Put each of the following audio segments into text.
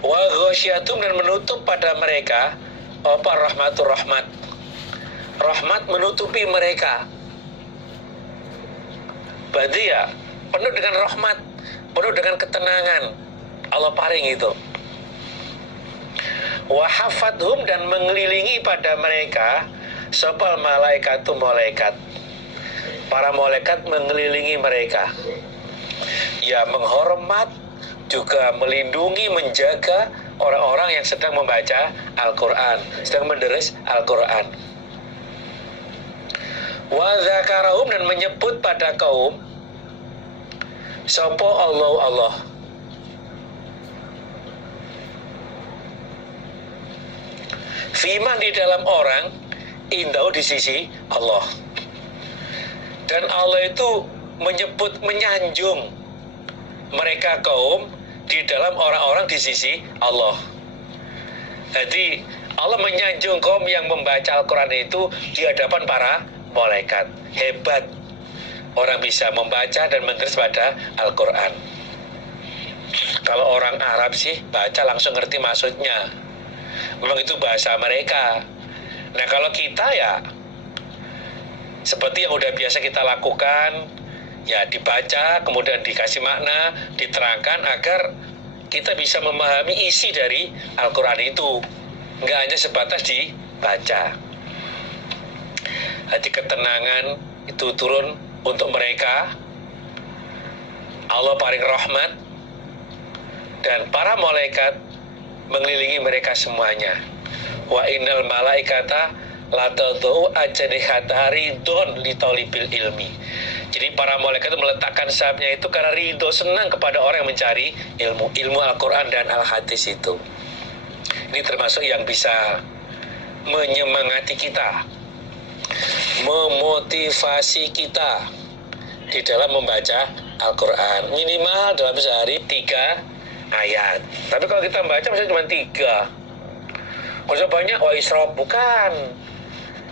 Wa ghasyiatum, dan menutup pada mereka apa rahmatur rahmat. Rahmat menutupi mereka. Berarti ya penuh dengan rahmat, penuh dengan ketenangan. Allah paring itu. Wa hafathum, dan mengelilingi pada mereka sopal malaikatu, malaikat. Para malaikat mengelilingi mereka. Ya menghormat, juga melindungi, menjaga orang-orang yang sedang membaca Al-Quran, sedang menderis Al-Quran. Wa zakarahum, dan menyebut pada kaum sopo Allah. Fima, di dalam orang, indahu, di sisi Allah. Dan Allah itu menyebut, menyanjung mereka kaum di dalam orang-orang di sisi Allah. Jadi Allah menyanjung kaum yang membaca Al-Quran itu di hadapan para malaikat. Hebat orang bisa membaca dan menulis pada Al-Quran. Kalau orang Arab sih baca langsung ngerti maksudnya, memang itu bahasa mereka. Nah kalau kita ya seperti yang udah biasa kita lakukan, ya dibaca, kemudian dikasih makna, diterangkan agar kita bisa memahami isi dari Al-Quran itu, nggak hanya sebatas dibaca. Hati ketenangan itu turun untuk mereka. Allah paling rahmat, dan para malaikat mengelilingi mereka semuanya. Wa innal malaikata latadhu ajnihata ridon litaulibil ilmi. Jadi para malaikat itu meletakkan sayapnya itu karena ridho, senang kepada orang yang mencari ilmu Al-Quran dan Al-Hadis itu. Ini termasuk yang bisa menyemangati kita, memotivasi kita di dalam membaca Al-Quran. Minimal dalam sehari 3 ayat. Tapi kalau kita membaca misalnya cuma 3, kalau banyak, wah israf, bukan.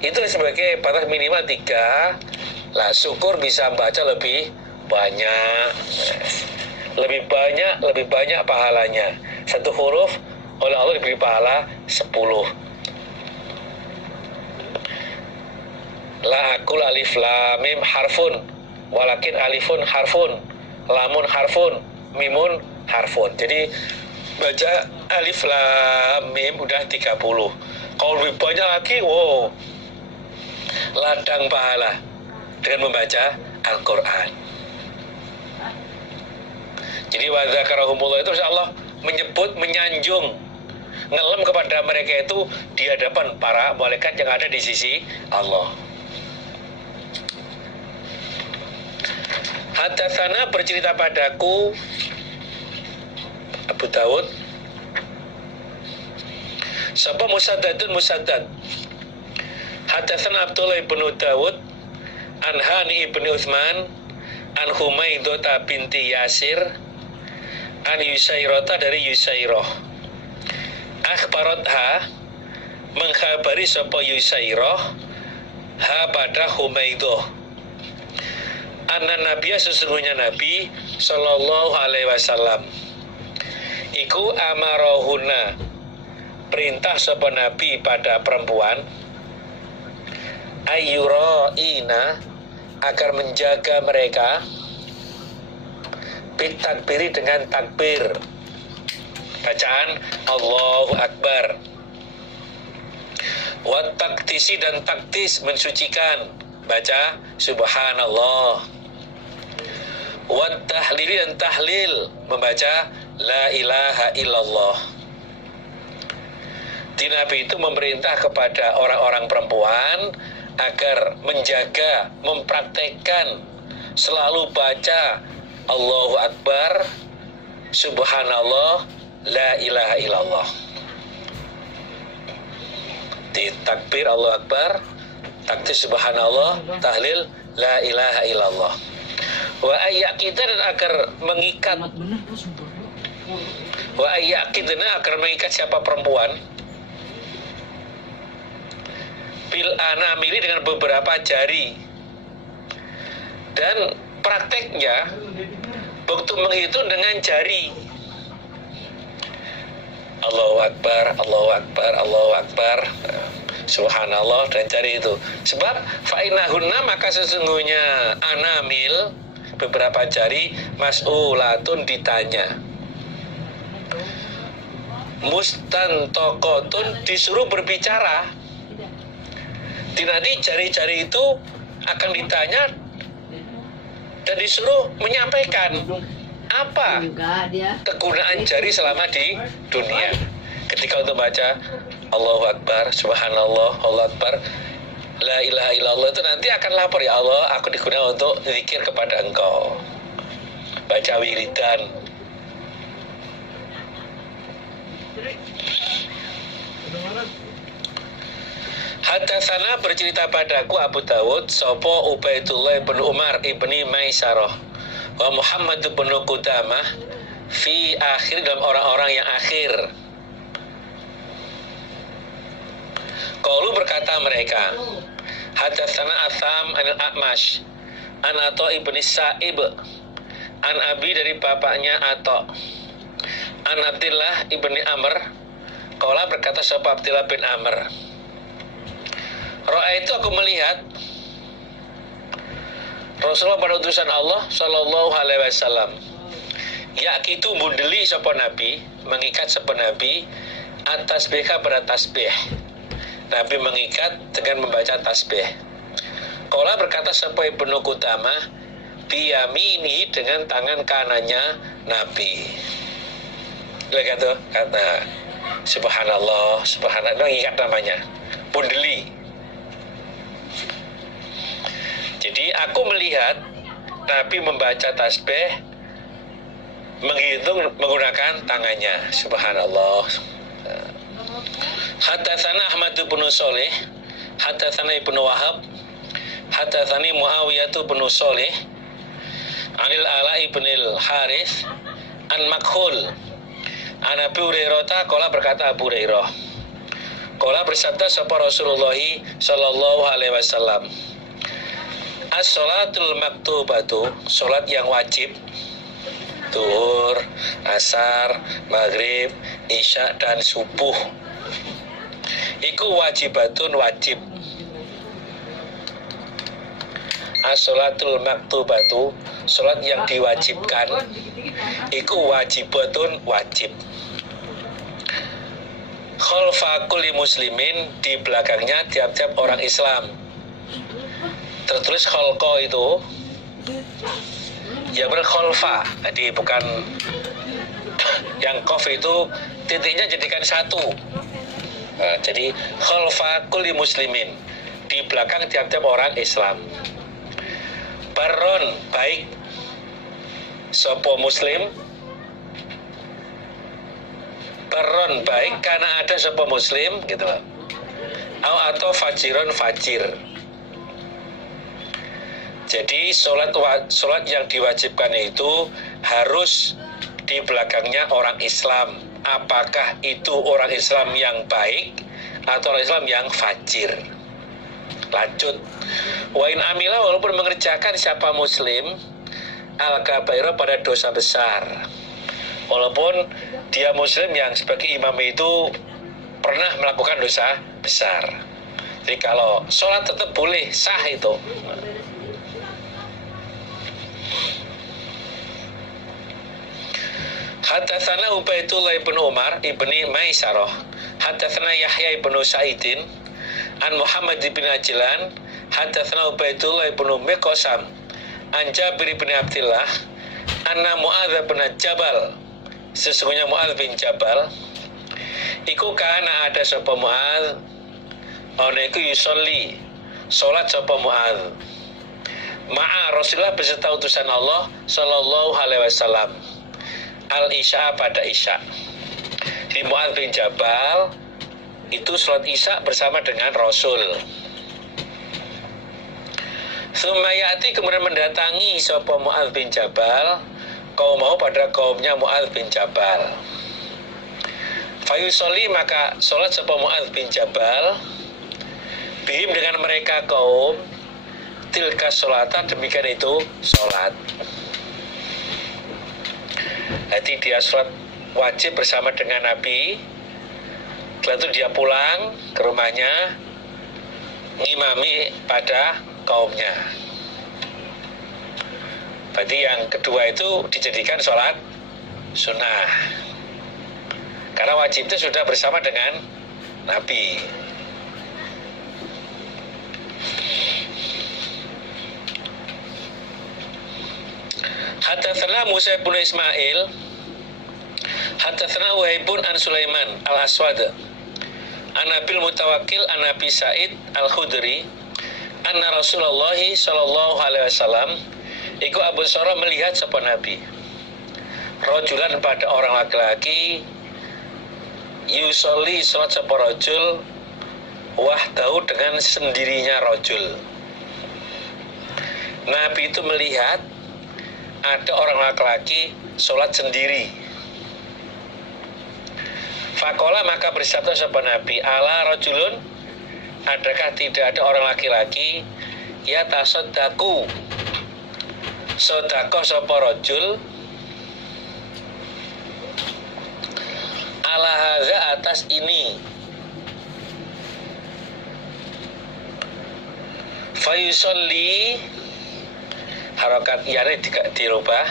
Itu sebagai batas minimal 3. Lah syukur bisa baca lebih banyak, lebih banyak pahalanya. 1 huruf oleh Allah diberi pahala 10. La akul alif lam mim harfun, walakin alifun harfun, lamun harfun, mimun harfun. Jadi baca alif lam mim udah 30. Kalau lebih banyak lagi, wow, ladang pahala dengan membaca Al-Quran. Jadi wa zakarahumullah itu Allah menyebut, menyanjung, ngelem kepada mereka itu di hadapan para malaikat yang ada di sisi Allah. Hadatsana, bercerita padaku Abu Dawud sapa Musaddadun, Musaddad. Hadatsana Abdullah ibn Dawud an Hani ibn Utsman an Humaidah binti Yasir an Yusairata, dari Yusairah. Akhbaratha, mengkhabari sapa Yusairah ha pada Humaidah, anna Nabiya, sesungguhnya Nabi sallallahu alaihi wasallam iku amarahuna, perintah sapa Nabi pada perempuan, ayyuraina, agar menjaga mereka, bitakbiri, dengan takbir, bacaan Allahu Akbar, wa taktisi, dan taktis, mensucikan, baca Subhanallah, wa tahlili, dan tahlil, membaca La ilaha illallah. Nabi itu memerintah kepada orang-orang perempuan agar menjaga, mempraktekkan, selalu baca Allahu Akbar, Subhanallah, La ilaha illallah. Di takbir Allahu Akbar, takbir Subhanallah, tahlil La ilaha illallah. Wa ayyakidna, dan agar mengikat, wa ayyakidna, agar mengikat siapa perempuan, bil anamili, dengan beberapa jari. Dan prakteknya waktu menghitung dengan jari. Allahu Akbar, Allahu Akbar, Allahu Akbar, Subhanallah, dan cari itu. Sebab fa'inahunna, maka sesungguhnya anamil, beberapa jari, mas'ulatun, ditanya, mustantokotun, disuruh berbicara. Nanti jari-jari itu akan ditanya dan disuruh menyampaikan apa kegunaan jari selama di dunia. Ketika untuk baca Allahu Akbar, Subhanallah, Allahu Akbar, La ilaha illallah, itu nanti akan lapor, ya Allah, aku digunakan untuk zikir kepada Engkau, baca wiridan. Hadatsana, bercerita padaku Abu Dawud, sopo Ubaidullah bin Umar ibni Maisarah wa Muhammad bin Qudamah fi akhir, dalam orang-orang yang akhir. Qalu, berkata mereka, hadatsana Atham al-A'mash an Atha ibni Sa'ib an Abi, dari bapaknya Atha, an Abdillah ibni Amr, qala, berkata sapa Abdillah bin Amr, Ro'a, itu aku melihat Rasulullah pada utusan Allah Sallallahu Alaihi Wasallam, yakitu mundeli sapa Nabi, mengikat sapa Nabi, atas BK pada tasbih. Nabi mengikat dengan membaca tasbih. Qala, berkata sapa Ibnu Qudamah, biyamini, dengan tangan kanannya Nabi. Lihat kata Subhanallah, Subhanallah, mengikat namanya mundeli. Jadi aku melihat Nabi membaca tasbih, menghitung menggunakan tangannya. Subhanallah. Hadatsana Ahmad bin Shalih, hadatsana Ibnu Wahab, hadatsani Muawiyah bin Shalih, Anil Ala ibnil Harith, an Makhul, an Abi Hurairah, qala, berkata Abu Hurairah, qala, bersabda sapa Rasulullah sallallahu alaihi wasallam, as-sholatul maktubatu, sholat yang wajib, zuhur, asar, maghrib, isya, dan subuh, iku wajibatun, wajib. As-sholatul maktubatu, sholat yang diwajibkan, iku wajibatun, wajib. Khalfa kulli muslimin, di belakangnya tiap-tiap orang Islam. Tertulis kholko itu yang berkholfa, jadi bukan yang kof itu titiknya jadikan satu. Nah, jadi kholfa kulli muslimin, di belakang tiap-tiap orang Islam. Baron, baik sopo muslim, baron, baik karena ada sopo muslim gitu loh. Atau fajiron, fajir. Jadi sholat yang diwajibkan itu harus di belakangnya orang Islam. Apakah itu orang Islam yang baik atau orang Islam yang fajir? Lanjut. Wa in amila, walaupun mengerjakan siapa muslim al-kabairah, pada dosa besar, walaupun dia muslim yang sebagai imam itu pernah melakukan dosa besar. Jadi kalau sholat tetap boleh, sah itu. Hadatsana Ubaidullah bin Umar ibni Maisarah, hadatsana Yahya ibn Sa'idin, an Muhammad bin Ajlan, hadatsana Ubaidullah bin Miqsam, an Jabir bin Abdullah, anna Mu'adz bin Jabal, sesungguhnya Mu'adz bin Jabal, iku kana ada sapa Mu'adz, ana iku yusolli, salat sapa Mu'adz, ma'a Rasulullah, beserta utusan Allah sallallahu alaihi wasallam, al-isya, pada isya. Di Mu'adz bin Jabal itu sholat isya bersama dengan Rasul. Sumayati, kemudian mendatangi sapa Mu'adz bin Jabal, kaum mau pada kaumnya Mu'adz bin Jabal. Fayusolli, maka sholat sapa Mu'adz bin Jabal, bihim, dengan mereka kaum, tilka sholatan, demikian itu sholat. Jadi dia sholat wajib bersama dengan Nabi, Setelah itu dia pulang ke rumahnya, ngimami pada kaumnya. Berarti yang kedua itu dijadikan sholat sunnah, karena wajibnya sudah bersama dengan Nabi. Hadatsana Musa bin Ismail, hadatsana Wahaibun an Sulaiman al-Aswad, an Nabil Mutawakkil an Nabi Sa'id al-Khudri, anna Rasulullah sallallahu alaihi wasallam iku Abu Sara melihat sapa Nabi rajulan pada orang laki-laki yusolli salat sapa rajul wahdahu dengan sendirinya rajul. Nabi itu melihat ada orang laki-laki sholat sendiri. Fakola maka bersabda sapa Nabi, ala rajulun, adakah tidak ada orang laki-laki ya tasaddaku sedekah sapa rajul ala hadza atas ini, fayusolli harokat yane dirubah,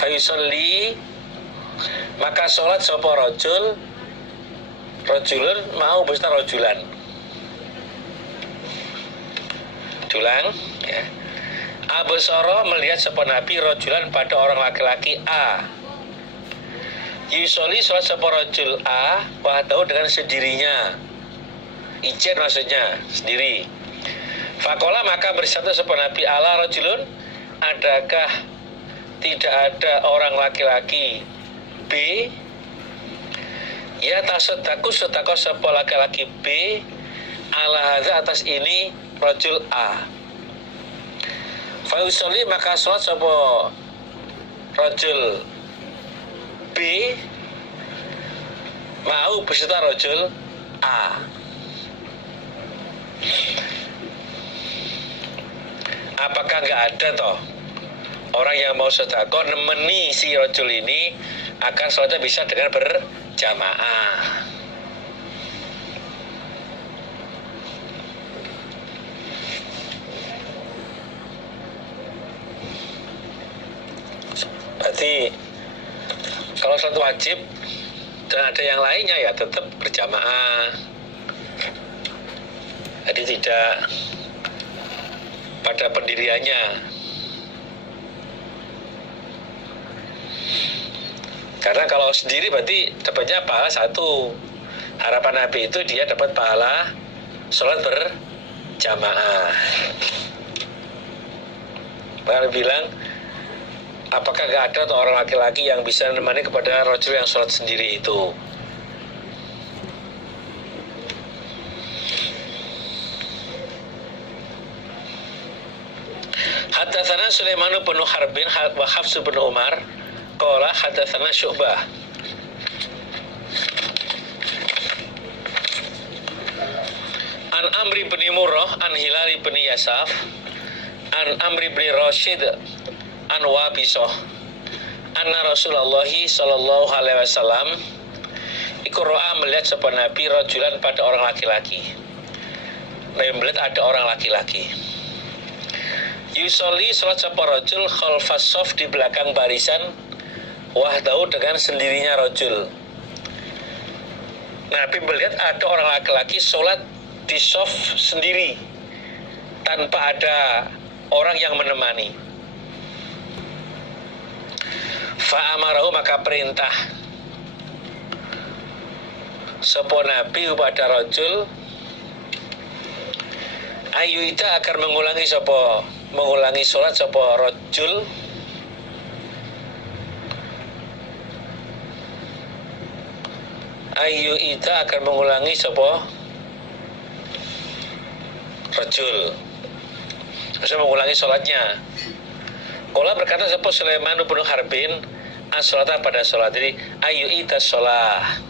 fayusolli maka sholat sapa rajul, rajulun mau beserta rajulan, dulang ya. Abu Sara melihat sapa Nabi rajulan pada orang laki-laki A, yusoli sholat sapa rajul A wahdahu dengan sendirinya, ijen maksudnya sendiri. Fakola maka bersabda sapa Nabi, ala rajulun, adakah tidak ada orang laki-laki B ya tasaddaku sedekah sapa laki-laki B ala hadza atas ini rajul A. Fa yusolli maka sholat sapa rajul B mau beserta rajul A. Apakah nggak ada toh orang yang mau sedekah nemeni si rajul ini agar sholatnya bisa dengan berjamaah? Berarti kalau sholat wajib dan ada yang lainnya ya tetap berjamaah, jadi tidak pada pendiriannya. Karena kalau sendiri berarti dapatnya pahala satu. Harapan Nabi itu dia dapat pahala sholat berjamaah. Bahkan bilang, apakah gak ada orang laki-laki yang bisa menemani kepada rajul yang sholat sendiri itu? Hadatsana Sulaiman bin Harbin wa Hafs bin Umar qala hadatsana Syu'bah an Amri bin Murrah an Hilal bin Yasaf an Amri bin Rashid an Wabisah anna Rasulullah sallallahu alaihi wasallam iku ra'a melihat sapa Nabi rajulan pada orang laki-laki. Nabi melihat ada orang laki-laki yusolli sholat sapa rajul khalfas shaf di belakang barisan wahdahu dengan sendirinya rajul. Nabi melihat ada orang laki-laki sholat di shaf sendiri tanpa ada orang yang menemani. Fa'amarahu maka perintah sapa Nabi kepada rajul ayu ita agar mengulangi sholat sapa rajul ayu ita akan mengulangi sapa rajul, maksudnya mengulangi sholatnya. Kala berkata sapa Sulaiman bin Harbin as-sholata pada sholat, jadi ayu ita sholat,